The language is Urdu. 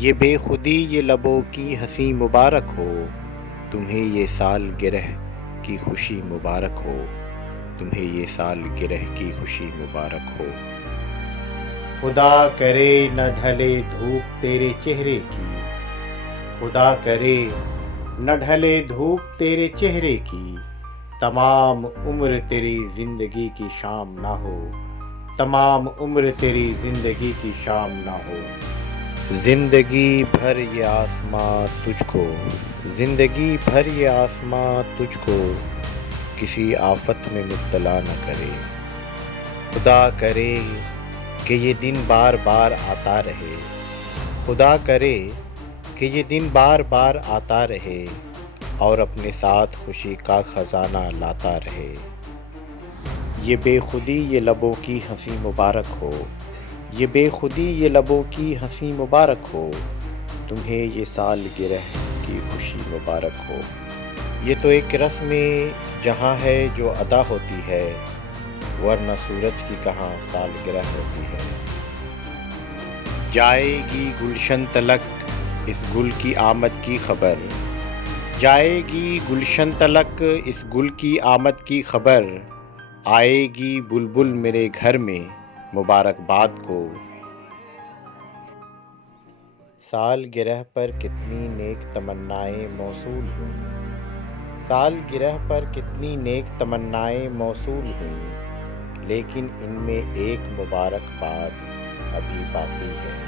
یہ بے خودی یہ لبوں کی ہنسی مبارک ہو، تمہیں یہ سال گرہ کی خوشی مبارک ہو، تمہیں یہ سال گرہ کی خوشی مبارک ہو۔ خدا کرے نہ ڈھلے دھوپ تیرے چہرے کی، خدا کرے نہ ڈھلے دھوپ تیرے چہرے کی، تمام عمر تیری زندگی کی شام نہ ہو، تمام عمر تیری زندگی کی شام نہ ہو۔ زندگی بھر یہ آسماں تجھ کو، زندگی بھر یہ آسماں تجھ کو کسی آفت میں مبتلا نہ کرے۔ خدا کرے کہ یہ دن بار بار آتا رہے، خدا کرے کہ یہ دن بار بار آتا رہے اور اپنے ساتھ خوشی کا خزانہ لاتا رہے۔ یہ بے خودی یہ لبوں کی ہنسی مبارک ہو، یہ بے خودی یہ لبوں کی ہنسی مبارک ہو، تمہیں یہ سال گرہ کی خوشی مبارک ہو۔ یہ تو ایک رسم جہاں ہے جو ادا ہوتی ہے، ورنہ سورج کی کہاں سال گرہ ہوتی ہے۔ جائے گی گلشن تلک اس گل کی آمد کی خبر، جائے گی گلشن تلک اس گل کی آمد کی خبر، آئے گی بلبل میرے گھر میں مبارکباد کو۔ سال گرہ پر کتنی نیک تمنائیں موصول ہوئیں، سال گرہ پر کتنی نیک تمنائیں موصول ہوئیں، لیکن ان میں ایک مبارکباد ابھی باقی ہے۔